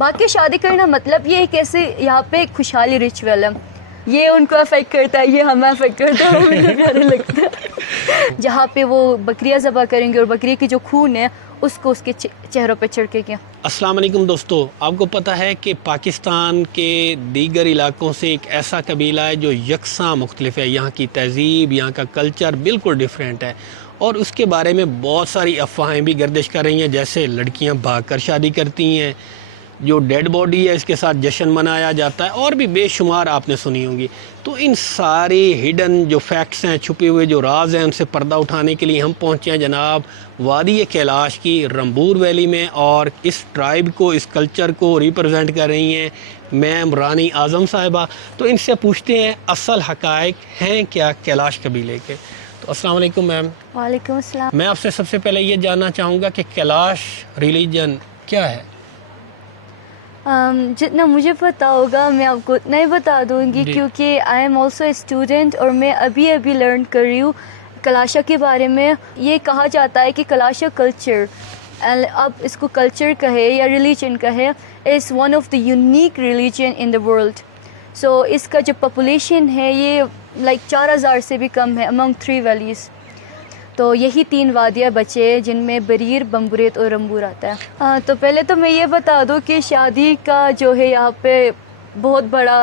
باقی شادی کرنا مطلب یہ ہے کہ ایسے یہاں پہ خوشحالی ریچول ہے, یہ ان کو افیکٹ کرتا ہے, یہ ہمیں افیکٹ کرتا ہے, وہ مجھے پیارے لگتا ہے. جہاں پہ وہ بکریاں ذبح کریں گے اور بکری کی جو خون ہے اس کو اس کے چہروں پہ چھڑکے گے. السلام علیکم دوستو, آپ کو پتہ ہے کہ پاکستان کے دیگر علاقوں سے ایک ایسا قبیلہ ہے جو یکساں مختلف ہے. یہاں کی تہذیب, یہاں کا کلچر بالکل ڈیفرینٹ ہے, اور اس کے بارے میں بہت ساری افواہیں بھی گردش کر رہی ہیں. جیسے لڑکیاں بھاگ کر شادی کرتی ہیں, جو ڈیڈ باڈی ہے اس کے ساتھ جشن منایا جاتا ہے, اور بھی بے شمار آپ نے سنی ہوں گی. تو ان ساری ہڈن جو فیکٹس ہیں, چھپے ہوئے جو راز ہیں, ان سے پردہ اٹھانے کے لیے ہم پہنچے ہیں جناب وادی کیلاش کی رمبور ویلی میں, اور اس ٹرائب کو, اس کلچر کو ریپرزینٹ کر رہی ہیں میم رانی اعظم صاحبہ. تو ان سے پوچھتے ہیں اصل حقائق ہیں کیا کیلاش قبیلے کے. تو السلام علیکم میم. وعلیکم السلام. میں آپ سے سب سے پہلے یہ جاننا چاہوں گا کہ کیلاش ریلیجن کیا ہے؟ جتنا مجھے پتہ ہوگا میں آپ کو اتنا ہی بتا دوں گی, کیونکہ I am also a student, اور میں ابھی لرن کر رہی ہوں کلاشا کے بارے میں. یہ کہا جاتا ہے کہ کلاشا کلچر, اب اس کو کلچر کہے یا ریلیجن کہے, is one of the unique religion in the world. So اس کا جو پاپولیشن ہے یہ لائک 4000 سے بھی کم ہے امنگ 3 ویلیز. تو یہی 3 وادیاں بچے جن میں بریر, بمبریت اور رمبور آتا ہے. تو پہلے تو میں یہ بتا دوں کہ شادی کا جو ہے یہاں پہ بہت بڑا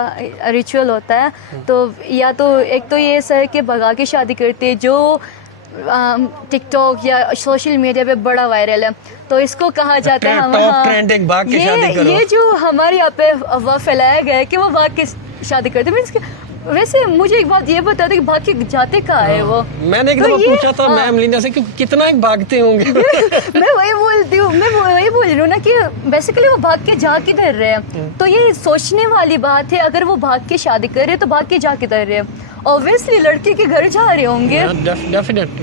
ریچول ہوتا ہے. تو یا تو ایک تو یہ ایسا ہے کہ بھگا کے شادی کرتے جو ٹک ٹاک یا سوشل میڈیا پہ بڑا وائرل ہے, تو اس کو کہا جاتا ہے یہ جو ہمارے یہاں پہ افواہ پھیلایا گیا ہے کہ وہ بھاگ کے شادی کرتے. مینس کہ ویسے مجھے ایک بات یہ بتا دیں کہ بھاگ کے جاتے کہاں ہے وہ. میں نے ایک دفعہ پوچھا تھا میم لینا سے کہ کتنا ایک بھاگتے ہوں گے. میں وہی بولتی ہوں, میں وہی بول رہی ہوں نا کہ بیسیکلی وہ بھاگ کے جا کدھر رہے ہیں. تو یہ سوچنے والی بات ہے, اگر وہ بھاگ کے شادی کر رہے تو بھاگ کے جا کدھر رہے ہیں. اوبویسلی لڑکی کے گھر جا رہے ہوں گے.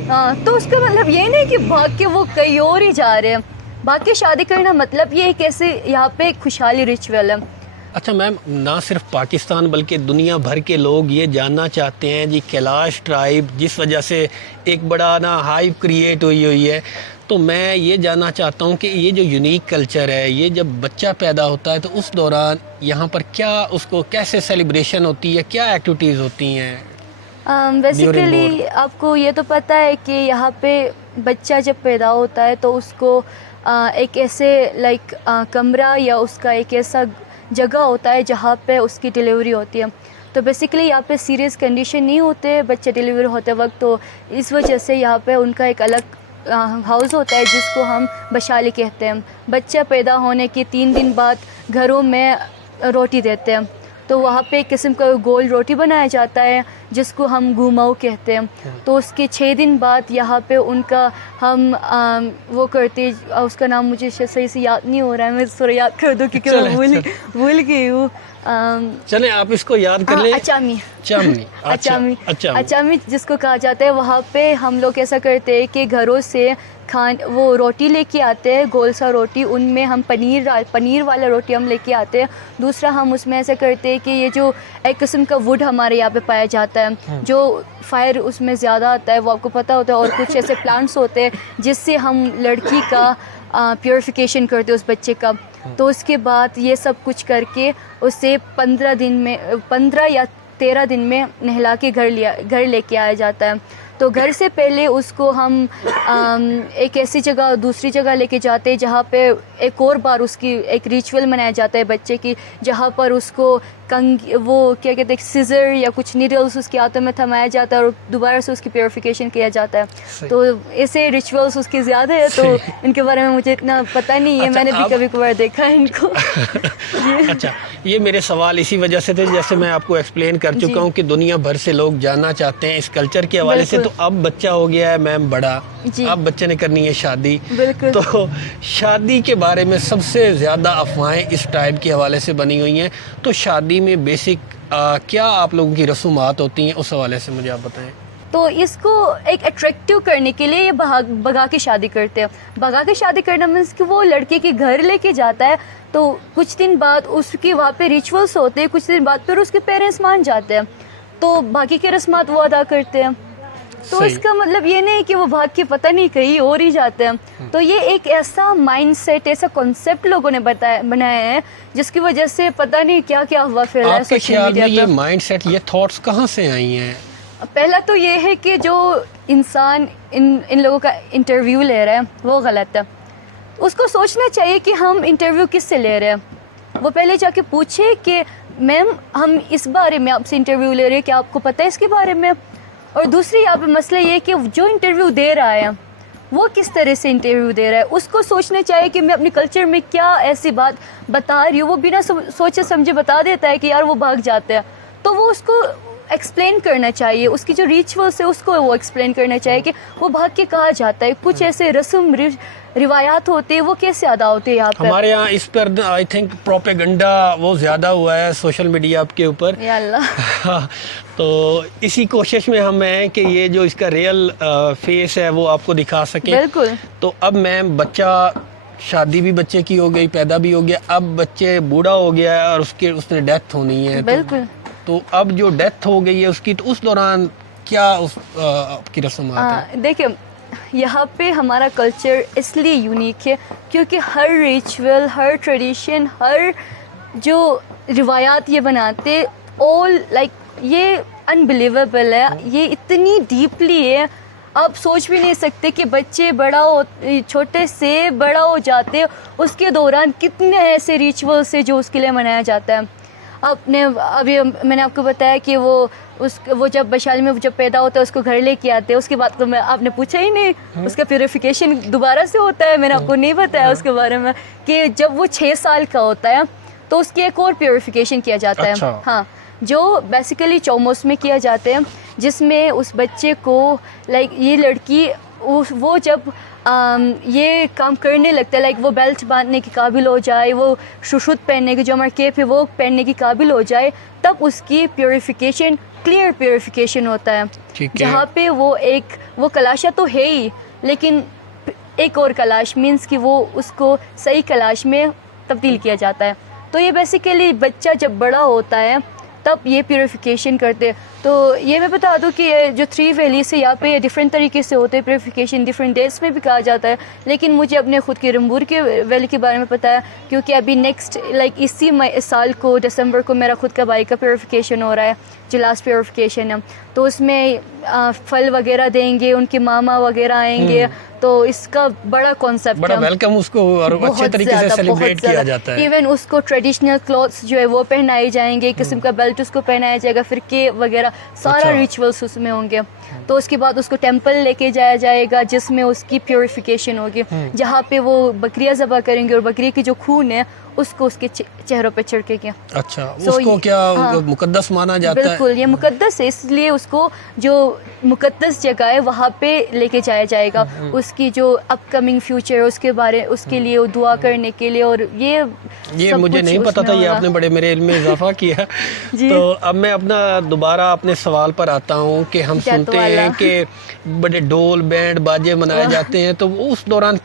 ہاں, تو اس کا مطلب یہ نہیں کہ بھاگ کے وہ کہیں اور ہی جا رہے ہیں. بھاگ کے شادی کرنا مطلب یہ ایک ایسے یہاں پہ خوشحالی ریچول ہے. اچھا میم, نہ صرف پاکستان بلکہ دنیا بھر کے لوگ یہ جاننا چاہتے ہیں جی کیلاش ٹرائب جس وجہ سے ایک بڑا نا ہائپ کریٹ ہوئی ہے, تو میں یہ جاننا چاہتا ہوں کہ یہ جو یونیک کلچر ہے, یہ جب بچہ پیدا ہوتا ہے تو اس دوران یہاں پر کیا اس کو کیسے سیلیبریشن ہوتی ہے, کیا ایکٹیویٹیز ہوتی ہیں؟ بیسیکلی آپ کو یہ تو پتہ ہے کہ یہاں پہ بچہ جب پیدا ہوتا ہے تو اس کو ایک ایسے لائک کمرہ یا اس کا ایک ایسا جگہ ہوتا ہے جہاں پہ اس کی ڈیلیوری ہوتی ہے. تو بیسیکلی یہاں پہ سیریس کنڈیشن نہیں ہوتے بچے ڈیلیوری ہوتے وقت, تو اس وجہ سے یہاں پہ ان کا ایک الگ ہاؤس ہوتا ہے جس کو ہم بشالی کہتے ہیں. بچہ پیدا ہونے کے 3 دن بعد گھروں میں روٹی دیتے ہیں, تو وہاں پہ ایک قسم کا گول روٹی بنایا جاتا ہے جس کو ہم گوماؤ کہتے ہیں. تو اس کے 6 دن بعد یہاں پہ ان کا ہم وہ کرتے, اس کا نام مجھے صحیح سے یاد نہیں ہو رہا ہے, میں تھوڑا یاد کر دوں کیونکہ میں بھول گئی ہوں. چلیں آپ اس کو یاد کر لیں. اچامی جس کو کہا جاتا ہے, وہاں پہ ہم لوگ ایسا کرتے ہیں کہ گھروں سے وہ روٹی لے کے آتے ہیں, گول سا روٹی, ان میں ہم پنیر والا روٹی ہم لے کے آتے ہیں. دوسرا ہم اس میں ایسا کرتے ہیں کہ یہ جو ایک قسم کا ووڈ ہمارے یہاں پہ پایا جاتا ہے, جو فائر اس میں زیادہ آتا ہے, وہ آپ کو پتہ ہوتا ہے, اور کچھ ایسے پلانٹس ہوتے ہیں جس سے ہم لڑکی کا پیوریفیکیشن کرتے ہیں اس بچے کا. تو اس کے بعد یہ سب کچھ کر کے اسے 15 یا 13 دن میں نہلا کے گھر لے کے آیا جاتا ہے. تو گھر سے پہلے اس کو ہم ایک ایسی جگہ دوسری جگہ لے کے جاتے ہیں جہاں پہ ایک اور بار اس کی ایک ریچول منایا جاتا ہے بچے کی, جہاں پر اس کو وہ کیا کہتے ہیں سیزر یا کچھ نیڈلز اس کے ہاتھوں میں تھمایا جاتا ہے اور دوبارہ سے اس کی پیوریفیکیشن کیا جاتا ہے. تو ایسے ریچولس اس کے زیادہ ہے, تو ان کے بارے میں مجھے اتنا پتہ نہیں ہے, میں نے بھی کبھی کبھار دیکھا ہے ان کو. اچھا, یہ میرے سوال اسی وجہ سے تھے, جیسے میں آپ کو ایکسپلین کر چکا ہوں کہ دنیا بھر سے لوگ جاننا چاہتے ہیں اس کلچر کے حوالے سے. تو اب بچہ ہو گیا ہے میم بڑا, اب بچے نے کرنی ہے شادی. تو شادی کے بارے میں سب سے زیادہ افواہیں اس ٹائپ کے حوالے سے بنی ہوئی ہیں. تو شادی میں بیسک کیا آپ لوگوں کی رسومات ہوتی ہیں, اس حوالے سے مجھے آپ بتائیں. تو اس کو ایک اٹریکٹیو کرنے کے لیے یہ بھگا کے شادی کرتے ہیں. بھگا کے شادی کرنا مینس کہ وہ لڑکے کے گھر لے کے جاتا ہے, تو کچھ دن بعد اس کی وہاں پہ ریچولس ہوتے ہیں, کچھ دن بعد پھر اس کے پیرنٹس مان جاتے ہیں, تو باقی کے رسمات وہ ادا کرتے ہیں. تو اس کا مطلب یہ نہیں کہ وہ بھاگ کے پتہ نہیں کہیں اور ہی جاتے ہیں. تو یہ ایک ایسا مائنڈ سیٹ, ایسا کانسیپٹ لوگوں نے بنایا ہے جس کی وجہ سے پتہ نہیں کیا کیا ہوا پھر آپ کے خیال میں یہ مائنڈ سیٹ, یہ تھاٹس کہاں سے آئی ہیں؟ پہلا تو یہ ہے کہ جو انسان ان لوگوں کا انٹرویو لے رہا ہے وہ غلط ہے. اس کو سوچنا چاہیے کہ ہم انٹرویو کس سے لے رہے ہیں. وہ پہلے جا کے پوچھے کہ میم ہم اس بارے میں آپ سے انٹرویو لے رہے ہیں, کیا آپ کو پتہ ہے اس کے بارے میں. اور دوسری یہاں پہ مسئلہ یہ کہ جو انٹرویو دے رہا ہے وہ کس طرح سے انٹرویو دے رہا ہے. اس کو سوچنا چاہیے کہ میں اپنے کلچر میں کیا ایسی بات بتا رہی ہوں. وہ بنا سوچے سمجھے بتا دیتا ہے کہ یار وہ بھاگ جاتا ہے, تو وہ اس کو ایکسپلین کرنا چاہیے. اس کی جو ریچولس ہے اس کو وہ ایکسپلین کرنا چاہیے کہ وہ بھاگ کے کہا جاتا ہے. کچھ ایسے رسم روایات ہوتے ہیں وہ کیسے ادا ہوتے ہیں یہاں پہ. ہمارے یہاں اس پر آئی تھنک پروپیگنڈا وہ زیادہ ہوا ہے سوشل میڈیا کے اوپر. یا اللہ. تو اسی کوشش میں ہم ہیں کہ یہ جو اس کا ریئل فیس ہے وہ آپ کو دکھا سکیں. بالکل. تو اب میم بچہ, شادی بھی بچے کی ہو گئی, پیدا بھی ہو گیا, اب بچے بوڑھا ہو گیا ہے اور اس نے ڈیتھ ہونی ہے. بالکل. تو اب جو ڈیتھ ہو گئی ہے اس کی, تو اس دوران کیا آپ کی رسومات ہیں؟ دیکھیں یہاں پہ ہمارا کلچر اس لیے یونیک ہے کیونکہ ہر ریچول, ہر ٹریڈیشن, ہر جو روایات یہ بناتے آل لائک یہ انبلیویبل ہے. یہ اتنی ڈیپلی ہے آپ سوچ بھی نہیں سکتے کہ بچے چھوٹے سے بڑا ہو جاتے اس کے دوران کتنے ایسے ریچولس ہیں جو اس کے لیے منایا جاتا ہے. ابھی میں نے آپ کو بتایا کہ وہ جب ویشالی میں جب پیدا ہوتا ہے اس کو گھر لے کے آتے ہیں. اس کے بعد تو آپ نے پوچھا ہی نہیں, اس کا پیوریفیکیشن دوبارہ سے ہوتا ہے. میں نے آپ کو نہیں بتایا اس کے بارے میں کہ جب وہ 6 سال کا ہوتا ہے تو اس کی ایک اور پیوریفیکیشن کیا جاتا ہے. ہاں, جو بیسیکلی چوموس میں کیا جاتا ہے, جس میں اس بچے کو لائک یہ لڑکی وہ جب یہ کام کرنے لگتا ہے, لائک وہ بیلٹ باندھنے کے قابل ہو جائے, وہ ششت پہننے کی جو ہمارے کیپ ہے وہ پہننے کی قابل ہو جائے, تب اس کی پیوریفیکیشن کلیئر پیوریفیکیشن ہوتا ہے. جہاں پہ وہ کلاشا تو ہے ہی, لیکن ایک اور کلاش مینس کہ وہ اس کو صحیح کلاش میں تبدیل کیا جاتا ہے. تو یہ بیسیکلی بچہ جب بڑا ہوتا ہے تب یہ پیوریفیکیشن کرتے. تو یہ میں بتا دوں کہ جو 3 ویلیز ہے یہاں پہ ڈفرینٹ طریقے سے ہوتے ہیں پیوریفیکیشن, ڈفرینٹ ڈیٹس میں بھی کہا جاتا ہے. لیکن مجھے اپنے خود کے رمبور کے ویلی کے بارے میں پتہ ہے کیونکہ ابھی نیکسٹ لائک اسی سال کو دسمبر کو میرا خود کا بھائی کا پیوریفیکیشن ہو رہا ہے, جو لاسٹ پیوریفیکیشن ہے. تو اس میں پھل وغیرہ دیں گے, ان کے ماما وغیرہ آئیں گے. تو اس کا بڑا کانسیپٹ بڑا ویلکم اس کو اور اچھے طریقے سے سیلیبریٹ کیا جاتا ہے. ایون اس کو ٹریڈیشنل کلوتھس جو ہے وہ پہنائے جائیں گے, قسم کا بیلٹ اس کو پہنایا جائے گا, فرقے وغیرہ سارا ریچولس اس میں ہوں گے. تو اس کے بعد اس کو ٹیمپل لے کے جایا جائے گا جس میں اس کی پیوریفیکیشن ہوگی, جہاں پہ وہ بکریاں ذبح کریں گے اور بکری کی جو خون ہے اس کو اس کے چہروں پہ چھڑکے گیا. اچھا, اس کو کیا مقدس مانا جاتا ہے؟ بالکل, یہ مقدس ہے, اس لیے اس کو جو مقدس جگہ ہے وہاں پہ لے کے جایا جائے گا. اس کی جو اپ کمنگ فیوچر اس کے بارے اس کے لیے دعا کرنے کے لیے. اور یہ مجھے نہیں پتا تھا, یہ آپ نے بڑے میرے علم میں اضافہ کیا. تو اب میں دوبارہ اپنے سوال پر آتا ہوں کہ ہم سنتے ہیں کہ بڑے ڈول بینڈ باجے منائے جاتے ہیں, تو اس دوران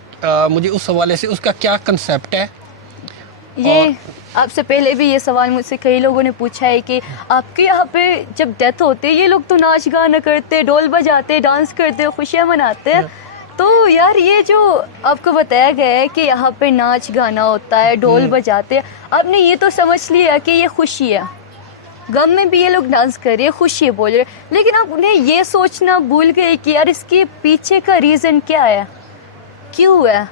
مجھے اس حوالے سے اس کا کیا کنسیپٹ ہے؟ یہ آپ سے پہلے بھی یہ سوال مجھ سے کئی لوگوں نے پوچھا ہے کہ آپ کے یہاں پہ جب ڈیتھ ہوتی ہے یہ لوگ تو ناچ گانا کرتے, ڈول بجاتے, ڈانس کرتے, خوشیاں مناتے ہیں. تو یار یہ جو آپ کو بتایا گیا ہے کہ یہاں پہ ناچ گانا ہوتا ہے, ڈھول بجاتے ہیں, آپ نے یہ تو سمجھ لیا کہ یہ خوشی ہے. غم میں بھی یہ لوگ ڈانس کر رہے ہیں, خوشی بول رہے, لیکن آپ نے یہ سوچنا بھول گئے کہ یار اس کے پیچھے کا ریزن کیا ہے, کیوں ہے.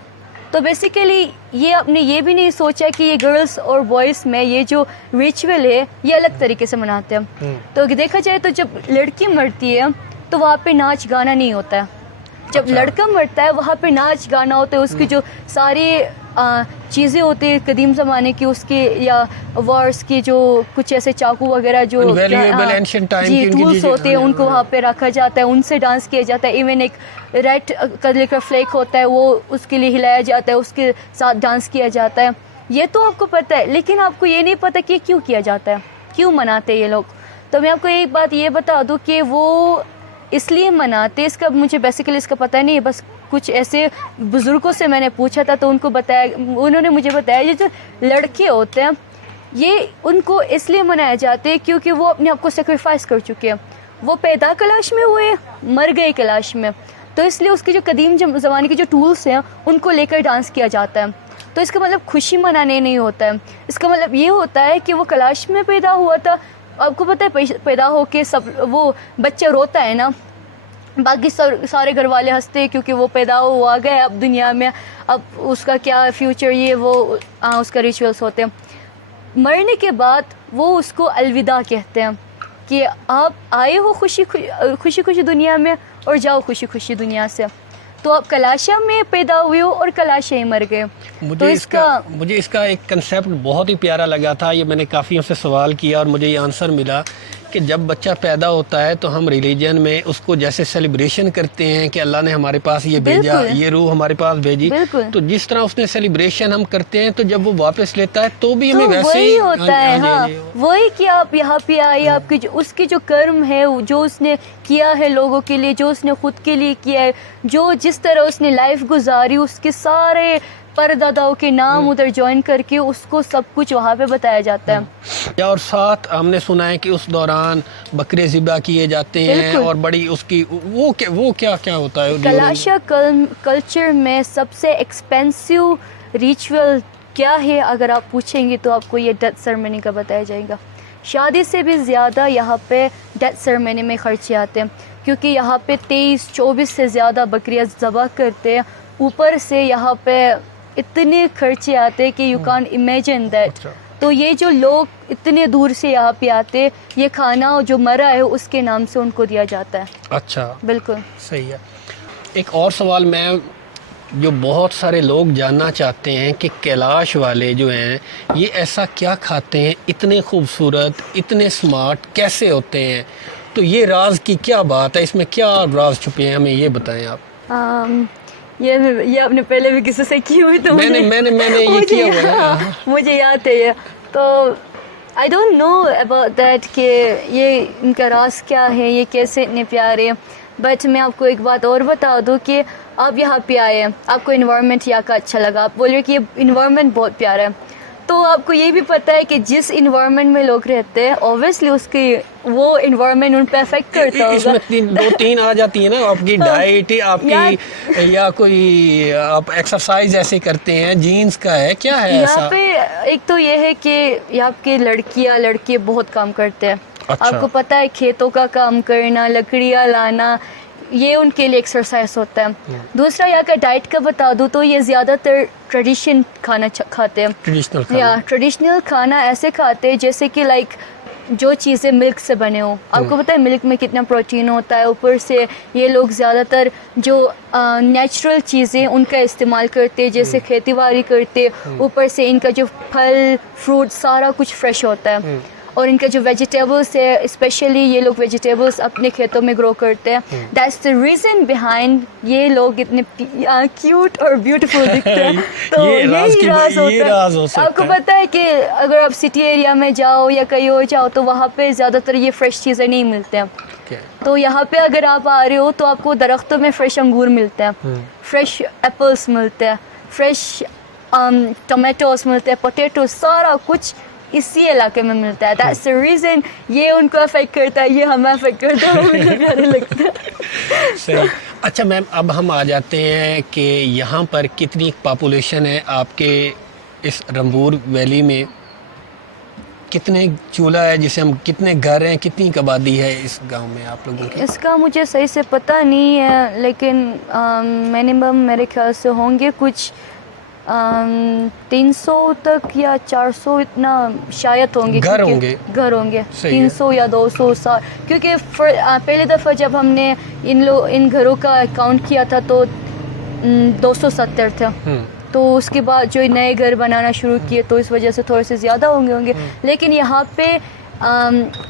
تو بیسیکلی یہ آپ نے یہ بھی نہیں سوچا کہ یہ گرلس اور بوائز میں یہ جو ریچول ہے یہ الگ طریقے سے مناتے ہیں. تو دیکھا جائے تو جب لڑکی مرتی ہے تو وہاں پہ ناچ گانا نہیں ہوتا ہے. جب لڑکا مرتا ہے وہاں پہ ناچ گانا ہوتا ہے. اس کی جو ساری چیزیں ہوتی ہیں قدیم زمانے کی, اس کے یا وارس کی جو کچھ ایسے چاقو وغیرہ جو ٹولس ہوتے ہیں ان کو وہاں پہ رکھا جاتا ہے, ان سے ڈانس کیا جاتا ہے. ایون ایک ریڈ کلر کا فلیک ہوتا ہے وہ اس کے لیے ہلایا جاتا ہے, اس کے ساتھ ڈانس کیا جاتا ہے. یہ تو آپ کو پتہ ہے, لیکن آپ کو یہ نہیں پتہ کہ کیوں کیا جاتا ہے, کیوں مناتے ہیں یہ لوگ. تو میں آپ کو ایک بات یہ بتا دوں کہ وہ اس لیے مناتے, اس کا مجھے بیسیکلی اس کا پتہ نہیں ہے, بس کچھ ایسے بزرگوں سے میں نے پوچھا تھا تو ان کو بتایا, انہوں نے مجھے بتایا یہ جو لڑکے ہوتے ہیں یہ ان کو اس لیے منایا جاتے ہیں کیونکہ وہ اپنے آپ کو سیکریفائس کر چکے ہیں. وہ پیدا کلاش میں ہوئے مر گئے کلاش میں، تو اس لیے اس کے جو قدیم زمانے کے جو ٹولس ہیں ان کو لے کر ڈانس کیا جاتا ہے. تو اس کا مطلب خوشی منانے نہیں ہوتا ہے، اس کا مطلب یہ ہوتا ہے کہ وہ کلاش میں پیدا ہوا تھا. آپ کو پتہ ہے پیدا ہو کے سب وہ بچہ روتا ہے نا، باقی سارے گھر والے ہنستے ہیں کیونکہ وہ پیدا ہوا آ گئے اب دنیا میں، اب اس کا کیا فیوچر، یہ وہ اس کا ریچولس ہوتے ہیں. مرنے کے بعد وہ اس کو الوداع کہتے ہیں کہ آپ آئے ہو خوشی خوشی دنیا میں اور جاؤ خوشی خوشی دنیا سے. تو آپ کلاشا میں پیدا ہوئے ہو اور کلاشا ہی مر گئے. تو مجھے اس کا ایک کنسیپٹ بہت ہی پیارا لگا تھا. یہ میں نے کافیوں سے سوال کیا اور مجھے یہ آنسر ملا کہ جب بچہ پیدا ہوتا ہے تو ہم ریلیجن میں اس کو جیسے سیلیبریشن کرتے ہیں کہ اللہ نے ہمارے پاس یہ بھیجا، یہ روح ہمارے پاس بھیجی، تو جس طرح اس نے سیلیبریشن ہم کرتے ہیں تو جب وہ واپس لیتا ہے تو بھی ہمیں ویسے ہی ہوتا ہے. ہاں وہی کہ آپ یہاں پہ آئے، آپ کی اس کے جو کرم ہے جو اس نے کیا ہے لوگوں کے لیے، جو اس نے خود کے لیے کیا ہے، جو جس طرح اس نے لائف گزاری، اس کے سارے پرداداؤں کے نام ادھر جوائن کر کے اس کو سب کچھ وہاں پہ بتایا جاتا ہے. اور ساتھ ہم نے سنا ہے کہ اس دوران بکرے ذبح کیے جاتے ہیں اور بڑی اس کی وہ کیا ہوتا ہے کلاشا کلچر میں سب سے ایکسپینسو ریچول کیا ہے اگر آپ پوچھیں گے تو آپ کو یہ ڈیتھ سرمنی کا بتایا جائے گا. شادی سے بھی زیادہ یہاں پہ ڈیتھ سرمنی میں خرچے آتے ہیں کیونکہ یہاں پہ 23-24 سے زیادہ بکریاں ذبح کرتے ہیں. اوپر سے یہاں پہ اتنے خرچے آتے کہ یو کانٹ امیجن دیٹ. تو یہ جو لوگ اتنے دور سے یہاں پہ آتے، یہ کھانا جو مرا ہے اس کے نام سے ان کو دیا جاتا ہے. اچھا بالکل صحیح ہے. ایک اور سوال میں جو بہت سارے لوگ جاننا چاہتے ہیں کہ کیلاش والے جو ہیں یہ ایسا کیا کھاتے ہیں، اتنے خوبصورت، اتنے سمارٹ کیسے ہوتے ہیں؟ تو یہ راز کی کیا بات ہے، اس میں کیا راز چھپے ہیں، ہمیں یہ بتائیں آپ. یہ آپ نے پہلے بھی کسی سے کی ہوئی تو میں نے یہ کیا ہوا ہے. مجھے یاد ہے یہ. تو I don't know about that کہ یہ ان کا راز کیا ہے، یہ کیسے اتنے پیارے. بٹ میں آپ کو ایک بات اور بتا دوں کہ آپ یہاں پہ آئے ہیں، آپ کو انوائرمنٹ یہاں کا اچھا لگا، آپ بول رہے کہ یہ انوائرمنٹ بہت پیارا ہے. تو آپ کو یہ بھی پتہ ہے کہ جس انوائرمنٹ میں لوگ رہتے ہیں اوبویسلی اس کی وہ انوائرمنٹ ان پہ افیکٹ کرتا ہوگا. اس میں 2-3 آ جاتی ہیں نا، آپ کی ڈائٹ، آپ کی یا کوئی آپ ایکسرسائز ایسے کرتے ہیں، جینز کا ہے، کیا ہے ایسا؟ یہاں پہ ایک تو یہ ہے کہ یہاں کے لڑکیاں لڑکے بہت کام کرتے ہیں. آپ کو پتہ ہے کھیتوں کا کام کرنا، لکڑیاں لانا، یہ ان کے لیے ایکسرسائز ہوتا ہے. دوسرا یہاں کا ڈائٹ کا بتا دوں تو یہ زیادہ تر ٹریڈیشن کھانا کھاتے ہیں، یا ٹریڈیشنل کھانا ایسے کھاتے ہیں جیسے کہ لائک جو چیزیں ملک سے بنے ہوں. آپ کو پتہ ہے ملک میں کتنا پروٹین ہوتا ہے. اوپر سے یہ لوگ زیادہ تر جو نیچرل چیزیں ان کا استعمال کرتے، جیسے کھیتی باڑی کرتے. اوپر سے ان کا جو پھل فروٹ سارا کچھ فریش ہوتا ہے. اور ان کا جو ویجیٹیبلس ہے اسپیشلی یہ لوگ ویجیٹیبلس اپنے کھیتوں میں گرو کرتے ہیں. دیٹس دا ریزن بیہائنڈ یہ لوگ اتنے کیوٹ اور بیوٹیفل دکھتے ہیں. تو یہی راز ہوتا ہے. آپ کو پتہ ہے کہ اگر آپ سٹی ایریا میں جاؤ یا کہیں اور جاؤ تو وہاں پہ زیادہ تر یہ فریش چیزیں نہیں ملتے ہیں. تو یہاں پہ اگر آپ آ رہے ہو تو آپ کو درختوں میں فریش انگور ملتے ہیں، فریش ایپلس ملتے ہیں، فریش ٹمیٹوز ملتے ہیں، پوٹیٹوز، سارا کچھ اسی علاقے میں ملتا ہے. دیٹس دا ریزن یہ ان کو افیکٹ کرتا ہے، یہ ہمیں افیکٹ کرتا ہے، مجھے پیارے لگتا ہے. صحیح. اچھا میم، اب ہم آ جاتے ہیں کہ یہاں پر کتنی پاپولیشن ہے آپ کے اس رمبور ویلی میں؟ کتنے چولہا ہے جسے ہم، کتنے گھر ہیں، کتنی آبادی ہے اس گاؤں میں آپ لوگوں کی؟ اس کا مجھے صحیح سے پتہ نہیں ہے لیکن منیمم میرے خیال سے ہوں گے کچھ 300 تک یا 400 اتنا شاید ہوں گے. گھر ہوں گے 300 یا 200 کیونکہ پہلی دفعہ جب ہم نے ان گھروں کا کاؤنٹ کیا تھا تو 270 تھے. تو اس کے بعد جو نئے گھر بنانا شروع کیے تو اس وجہ سے تھوڑے سے زیادہ ہوں گے. لیکن یہاں پہ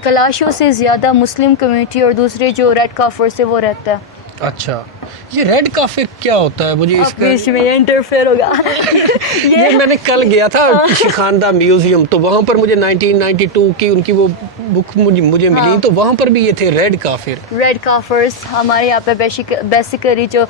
کلاشوں سے زیادہ مسلم کمیونٹی اور دوسرے جو ریڈ کافرز سے وہ رہتا ہے. اچھا، یہ ریڈ کافر کیا ہوتا ہے؟ مجھے اس اب کا اس میں انٹرفیئر ہوگا یہ میں نے کل گیا تھا شیخاندہ میوزیم، تو وہاں پر مجھے 1992 کی ان کی وہ بک مجھے ملی، تو وہاں پر بھی یہ تھے ریڈ کافر. ریڈ کافرز. ہمارے یہاں پہ بیسیکلی جو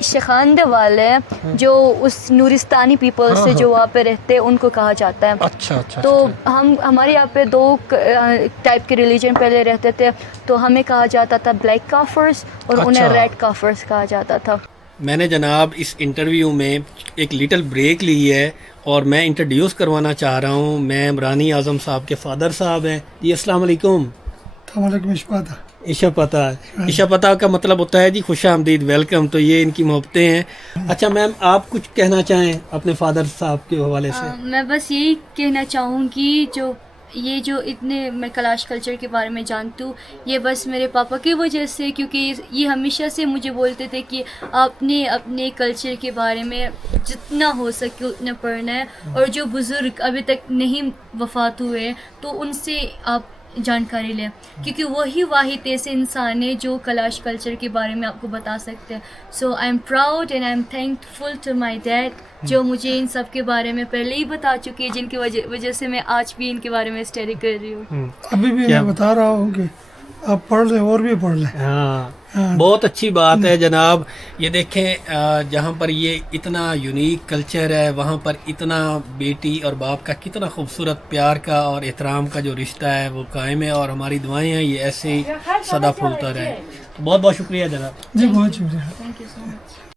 شیخاندہ والے ہیں جو اس نورستانی پیپل سے جو وہاں پہ رہتے ہیں ان کو کہا جاتا ہے. اچھا اچھا. تو ہمارے یہاں پہ دو ٹائپ کے ریلیجن پہلے رہتے تھے، تو ہمیں کہا جاتا تھا بلیک کافرز اور انہیں ریڈ کافرز کہا جاتا تھا. میں نے جناب اس انٹرویو میں ایک لٹل بریک لی ہے اور میں انٹروڈیوس کروانا چاہ رہا ہوں. میں عمرانی اعظم صاحب کے فادر صاحب ہیں. جی السلام علیکم. السلام علیکم. عشا پتہ. عشا پتہ کا مطلب ہوتا ہے جی خوش آمدید، ویلکم. تو یہ ان کی محبتیں ہیں. اچھا میم، آپ کچھ کہنا چاہیں اپنے فادر صاحب کے حوالے سے؟ میں بس یہی کہنا چاہوں گی جو اتنے میں کلاش کلچر کے بارے میں جانتی ہوں، یہ بس میرے پاپا کی وجہ سے، کیونکہ یہ ہمیشہ سے مجھے بولتے تھے کہ آپ نے اپنے کلچر کے بارے میں جتنا ہو سکے اتنا پڑھنا ہے، اور جو بزرگ ابھی تک نہیں وفات ہوئے تو ان سے آپ جانکاری لیں، کیونکہ وہی واحد ایسے انسان ہے جو کلاش کلچر کے بارے میں آپ کو بتا سکتے ہیں. So I am proud and I am thankful to my dad جو مجھے ان سب کے بارے میں پہلے ہی بتا چکے ہیں، جن کی وجہ سے میں آج بھی ان کے بارے میں اسٹڈی کر رہی ہوں. ابھی بھی میں بتا رہا ہوں کہ آپ پڑھ لیں اور بھی پڑھ لیں. ہاں بہت اچھی بات ہے جناب. یہ دیکھیں جہاں پر یہ اتنا یونیک کلچر ہے وہاں پر اتنا بیٹی اور باپ کا کتنا خوبصورت پیار کا اور احترام کا جو رشتہ ہے وہ قائم ہے، اور ہماری دعائیں ہیں یہ ایسے ہی سدا پھولتا رہے. بہت بہت شکریہ جناب. جی بہت شکریہ. Thank you so much.